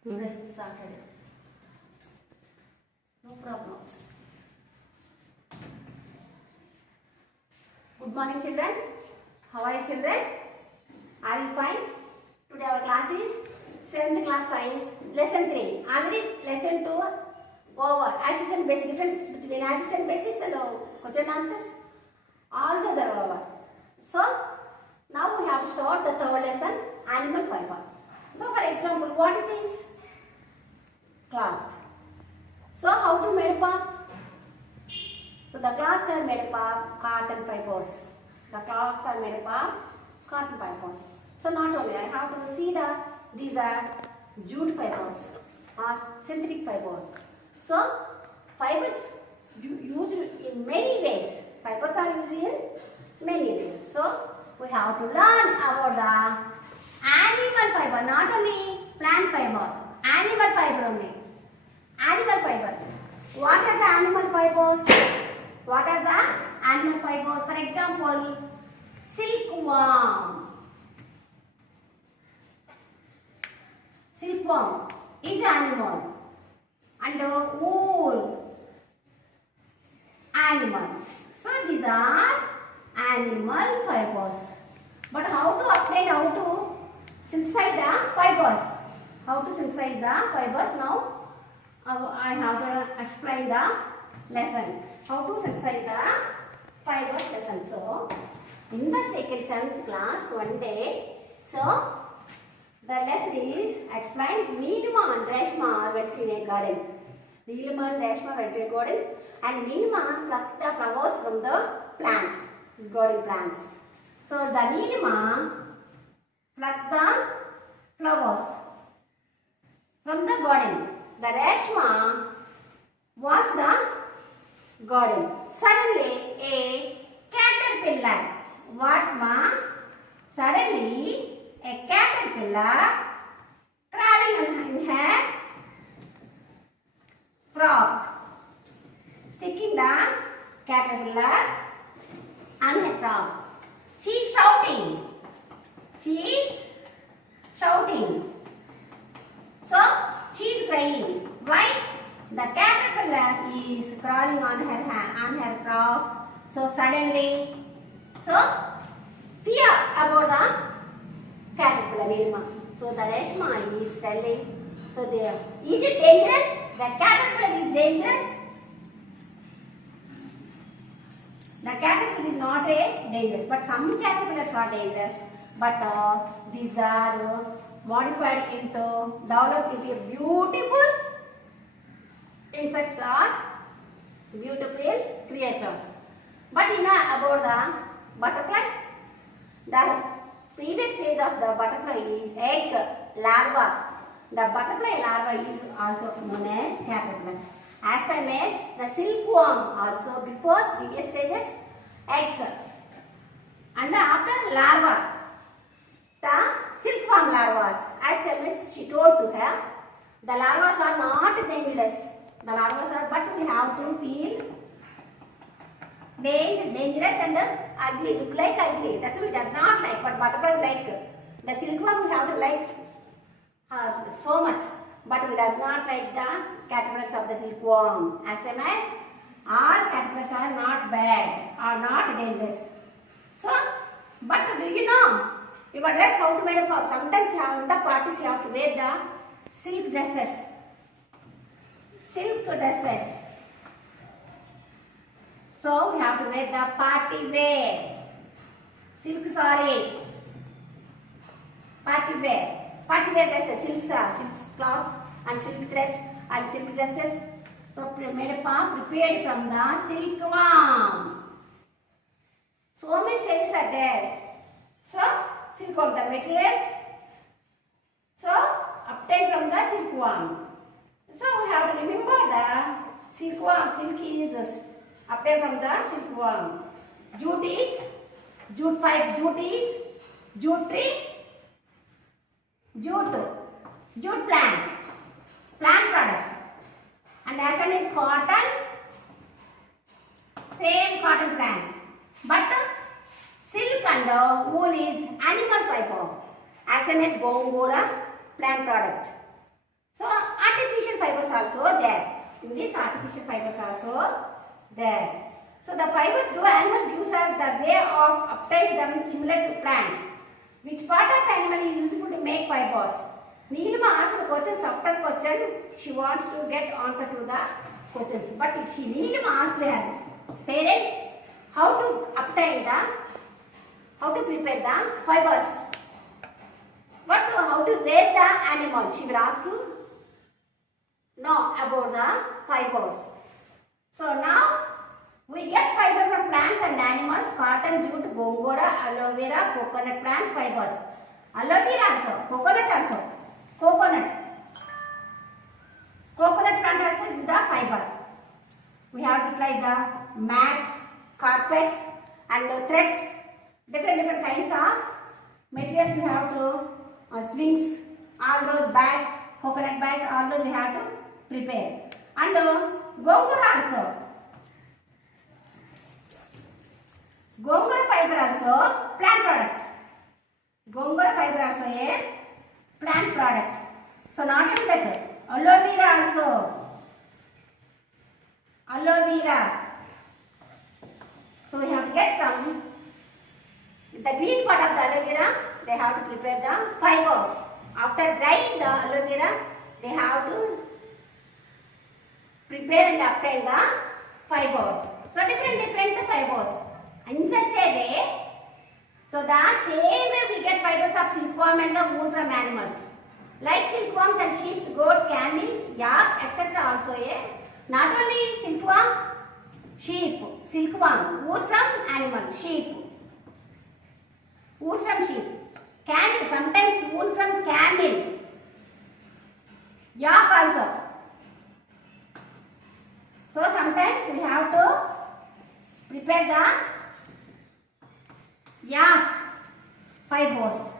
Started. No problem. Good morning, children. How are you, children? Are you fine? Today our class is 7th class science lesson 3. Already lesson 2 over. Axis and basis, difference between axis and basis and question answers. All those are over. So now we have to start the third lesson, animal fiber. So for example, what is this? Cloth. So how to made up? So the cloths are made up of cotton fibers. The cloths are made up of cotton fibers. So not only I have to see these are jute fibers or synthetic fibers. So fibers used in many ways. Fibers are used in many ways. So we have to learn about the animal fiber, not only plant fiber, animal fiber only. Animal fiber. What are the animal fibers? What are the animal fibers? For example, silkworm. Silkworm is animal. And wool, animal. So these are animal fibers. But how to obtain, how to synthesize the fibers? How to synthesize the fibers now? I have to explain the lesson. How to synthesize the fibers lesson. So in the 7th class one day, so the lesson is explained. Neelima and Reshma went to a garden. Neelima and Reshma went to a garden, and Neelima plucked the flowers from the plants, garden plants. So the Neelima plucked the flowers from the garden. The Reshma watched the garden. Suddenly a caterpillar. What ma? Suddenly a caterpillar crawling in her frock, sticking the caterpillar on her frock. She is shouting. She is shouting. So she is crying. Why? The caterpillar is crawling on her frock. So suddenly, so fear about the caterpillar. So the Reshma is telling. So there, is it dangerous? The caterpillar is dangerous. The caterpillar is not dangerous, but some caterpillars are dangerous. But these are modified into, developed into a beautiful insects or beautiful creatures. But you know about the butterfly? The previous stage of the butterfly is egg, larva. The butterfly larva is also known as caterpillar. As same as the silkworm also before previous stages, eggs. And after larva, the silkworm larvas, as same as she told to her, the larvas are not dangerous. The larvas are, but we have to feel dangerous and ugly, look like ugly. That's why it does not like, but butterfly like. The silkworm we have to like her so much, but it does not like the caterpillars of the silkworm. As same as all caterpillars are not bad, are not dangerous. So, but do you know your dress how to made up of? Sometimes you have in the parties you have to wear the silk dresses. Silk dresses. So we have to wear the party wear. Silk sarees. Party wear. Party wear dresses. Silk cloths and silk threads and silk dresses. So made up prepared from the silkworm. So many styles are there. So silkworm, the materials. So obtained from the silkworm. So we have to remember the silkworm. Silk is obtained from the silkworm. Jute is jute pipe. Jute is jute tree. Jute plant product. And as well as cotton, same cotton plant. But silk and wool is animal fiber. As well as gongora plant product. also there. In this artificial fibers also there. So the fibers do animals gives us the way of obtains them similar to plants. Which part of animal is useful to make fibers? Neelima asked the question, separate question. She wants to get answer to the questions. But Neelima asked her parent how to obtain the, how to prepare the fibers. How to rear the animal. She will ask to know about the fibers. So now we get fiber from plants and animals, cotton, jute, gongora, aloe vera, coconut plants, fibers. Aloe vera also, coconut also. Coconut plant also give the fiber. We have to try the mats, carpets and threads, different kinds of materials we have to swings, all those bags, coconut bags, all those we have to prepare. And gongora also. Gongora fiber also plant product. Gongora fiber also a plant product. So not only that, aloe vera also. Aloe vera. So we have to get from the green part of the aloe vera, they have to prepare the fibers. After drying the aloe vera, they have to prepare and obtain the fibers. So different fibers. In such a way, so the same way we get fibers of silkworm and the wool from animals. Like silkworms and sheep, goat, camel, yak, etc. also a not only silkworm, sheep, silkworm, wool from animal, sheep, wool from sheep, camel, sometimes wool from camel, yak also. So sometimes we have to prepare the yak fibers,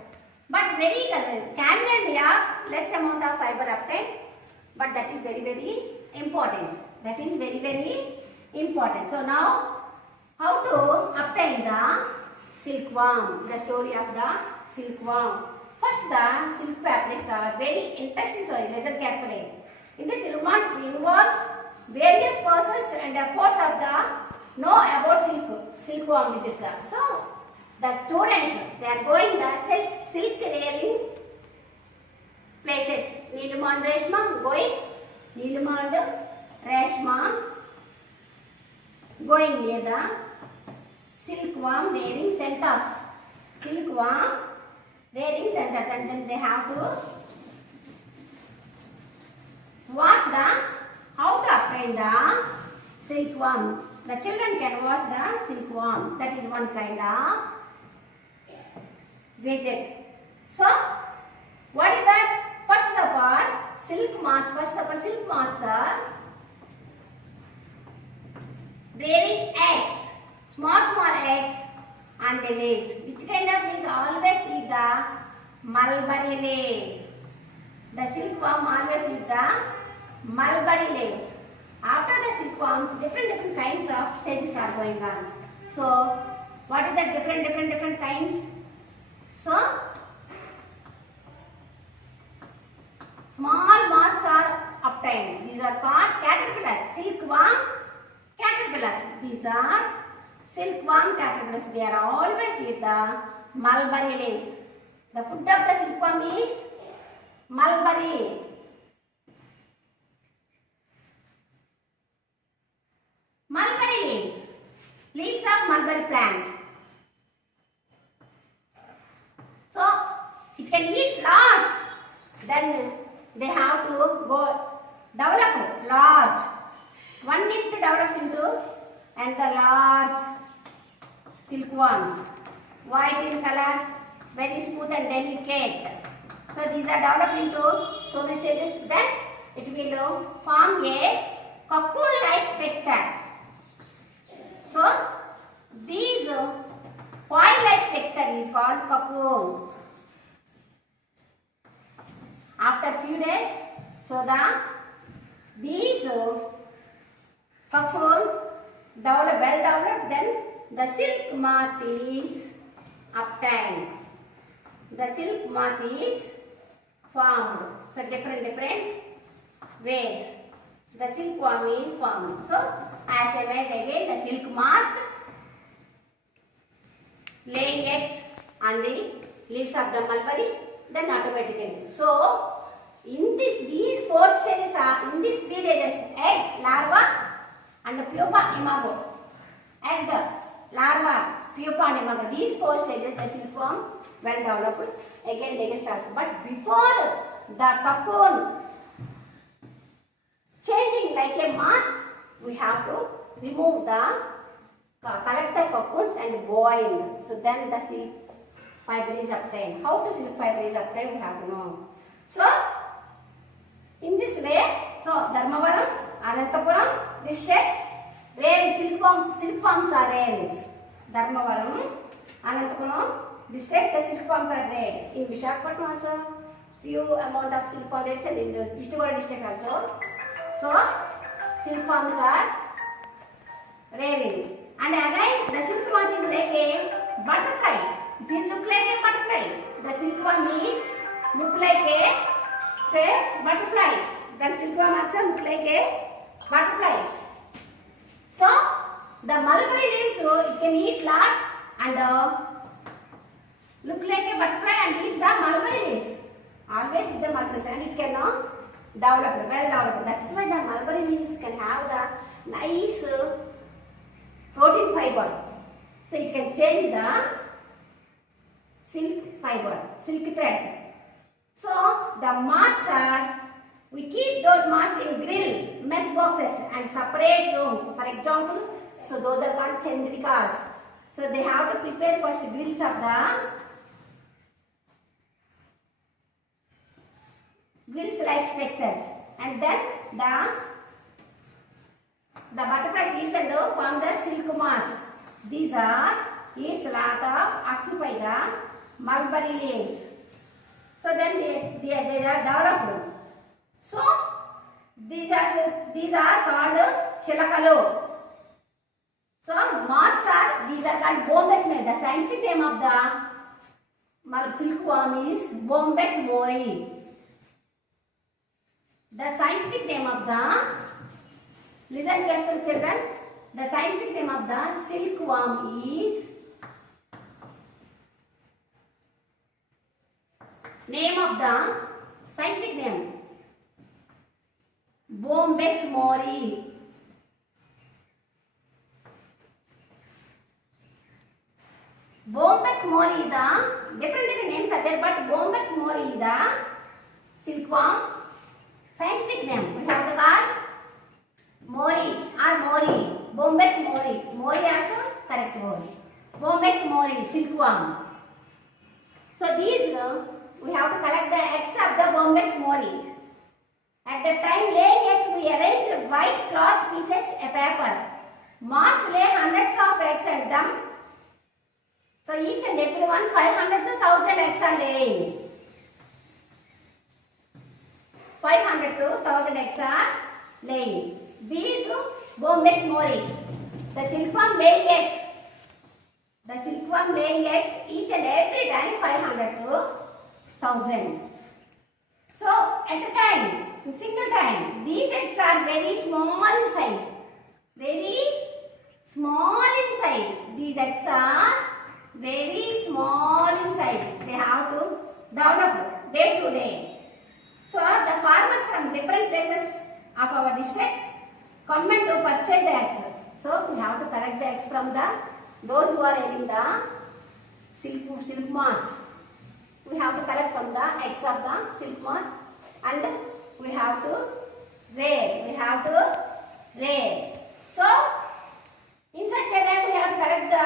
but very camel and yak less amount of fiber obtained, but that is very important. That is very important. So now how to obtain the silkworm, the story of the silkworm. First, the silk fabrics are very interesting story. Listen carefully. In this silkworm involves various processes and efforts of the know about silkworm Vijitra. So the students, they are going the silk rearing places. Neelima and Reshma going, Neelima and Reshma going near the silkworm rearing centers. Silkworm rearing centers, and then they have to watch the how to obtain the silkworm. The children can watch the silkworm. That is one kind of widget. So, what is that? First of all, silk moths. Silk moths are rearing eggs, small eggs on the leaves. Which kind of leaves? Always eat the mulberry leaf. The silkworm always eat the mulberry leaves. After the silkworms, different kinds of stages are going on. So, what is the different kinds? So, small moths are obtained. These are called caterpillars. Silkworm caterpillars. These are silkworm caterpillars. They are always eat the mulberry leaves. The food of the silkworm is mulberry. Mulberry leaves. Leaves of mulberry plant. So, it can eat lots. Then they have to go develop large. One nymph develops into and the large silkworms. White in color, very smooth and delicate. So these are developed into so many stages. Then it will form a cocoon-like structure. So these coil-like structure is called cocoon. After few days, so these cocoon well developed, then the silk moth is obtained. The silk moth is formed. So different ways. the silkworm is formed. So as same as again the silk moth laying eggs on the leaves of the mulberry, then automatically. So in these four stages are in these 3 stages: egg, larva, and pupa, imago. Egg, larva, pupa, and imago. These 4 stages the silkworm well developed again and again starts. But before the cocoon changing like a moth, we have to remove the collect the cocoons and boil. So then the silk fiber is obtained. How to silk fiber is obtained we have to know. So in this way, so Dharmavaram, Anantapuram district, rain silkworms are rains. Dharmavaram, Anantapuram district, the silkworms are rare. In Visakhapatnam also few amount of silkworms and in the East Goa district also. So silkworms are rare. And again the silk moth is like a butterfly. It is look like a butterfly. The silkworm is look like a say butterfly. The silkworm also look like a butterfly. So the mulberry leaves, so it can eat lots and look like a butterfly and eats the mulberry leaves. Always eat the mulberry and it can develop, well developed. That's why the mulberry leaves can have the nice protein fiber. So it can change the silk fiber, silk threads. So the moths are, we keep those moths in grill, mess boxes and separate rooms. For example, so those are called chandrikas. So they have to prepare first grills of the grills like structures, and then the butterflies eats and form the silk moths. These are eats a lot of occupy the mulberry leaves. So then they are developed. So these are called chilakalu. So moths are, these are called Bombyx. The scientific name of the silkworm is Bombyx mori. The scientific name of the, listen carefully children, the scientific name of the silkworm is, name of the scientific name Bombyx mori. Bombyx mori is the different names are there, but Bombyx mori is the silkworm scientific name. We have to call moris or mori. Bombyx mori. Mori also correct word. Bombyx mori, silkworm. So these we have to collect the eggs of the Bombyx mori. At the time laying eggs, we arrange white cloth pieces a paper. Moths lay hundreds of eggs at them. So each and every one 500 to 1000 eggs are laying. 500 to 1000 eggs are laying. These Bombyx moris. The silkworm laying eggs. The silkworm laying eggs each and every time 500 to 1000. So at a time, in single time, these eggs are very small in size. Very small in size. These eggs are very small in size. They have to develop day to day. So the farmers from different places of our districts come and to purchase the eggs. So we have to collect the eggs from those who are having the silk moths. We have to collect from the eggs of the silk moth and we have to rear. So in such a way we have to collect the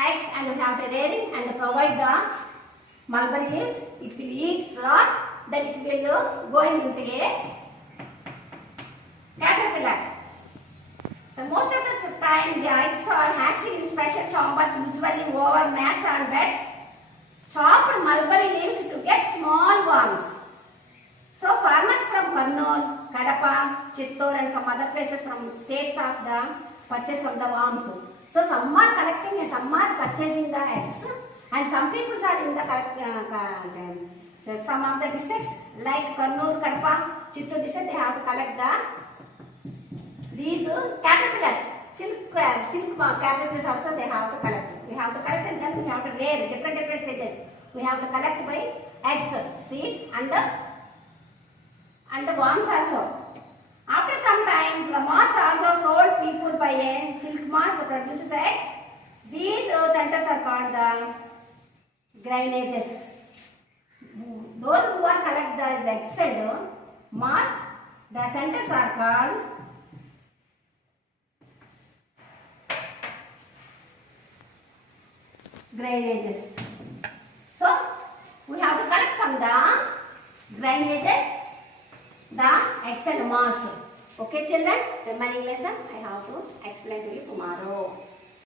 eggs and we have to rearing and provide the mulberry leaves. It will eat lots, then it will go into a caterpillar. The most of the time the eggs are hatching in special chambers, usually over mats and beds. Chopped mulberry leaves to get small worms. So farmers from Kurnool, Kadapa, Chittor and some other places from states of the purchase from the worms. So some are collecting and some are purchasing the eggs, and some people are in the some of the districts like Kurnool, Kadapa, Chittor district, they have to collect the These caterpillars, silk caterpillars also they have to collect. We have to collect and then we have to rear different stages. We have to collect by eggs, seeds and worms also. After some time, the moths also sold people by a silk moth produces eggs. These centers are called the grainages. Those who are collect the egg moths, the centers are called grainages. So, we have to collect from the grainages the eggs and moths. Okay children, remaining lesson I have to explain to you tomorrow.